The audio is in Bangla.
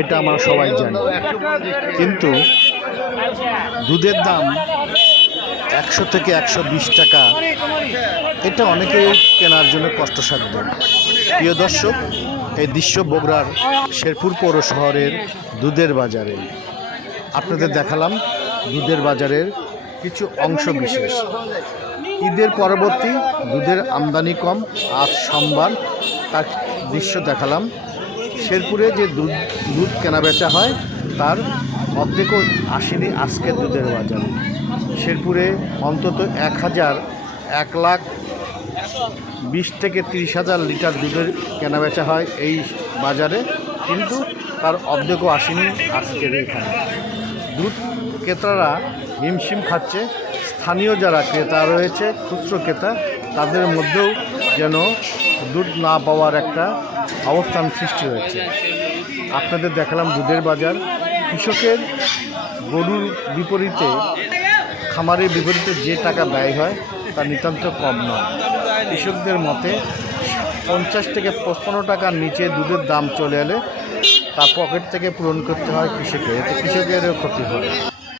এটা আমরা সবাই জানি। কিন্তু দুধের দাম একশো থেকে একশো বিশ টাকা, এটা অনেকেই কেনার জন্য কষ্টসাধ্য। প্রিয় দর্শক, এই দৃশ্য বগুড়ার শেরপুর পৌর শহরের দুধের বাজারে। আপনাদের দেখালাম দুধের বাজারের কিছু অংশ বিশেষ। ঈদের পরবর্তী দুধের আমদানি কম, আজ সোমবার, তার দৃশ্য দেখালাম। শেরপুরে যে দুধ দুধ কেনাবেচা হয়, তার অর্ধেকও আসেনি আজকের দুধের বাজারে। শেরপুরে অন্তত এক হাজার এক লাখ বিশ থেকে তিরিশ হাজার লিটার দুধের কেনাবেচা হয় এই বাজারে, কিন্তু তার অর্ধেকও আসেনি আজকের এখানে দুধ ক্রেতারা হিমশিম খাচ্ছে। স্থানীয় যারা ক্রেতা রয়েছে, খুচরো ক্রেতা, তাদের মধ্যেও যেন দুধ না পাওয়ার একটা অবস্থান সৃষ্টি হয়েছে। আপনাদের দেখালাম দুধের বাজার। কৃষকের গরুর বিপরীতে, খামারের বিপরীতে যে টাকা ব্যয় হয়, তা নিতান্ত কম নয়। কৃষকদের মতে, পঞ্চাশ থেকে পঁচপান্ন টাকার নিচে দুধের দাম চলে এলে তা পকেট থেকে পূরণ করতে হয় কৃষকের। এতে কৃষকেরও ক্ষতি হয়।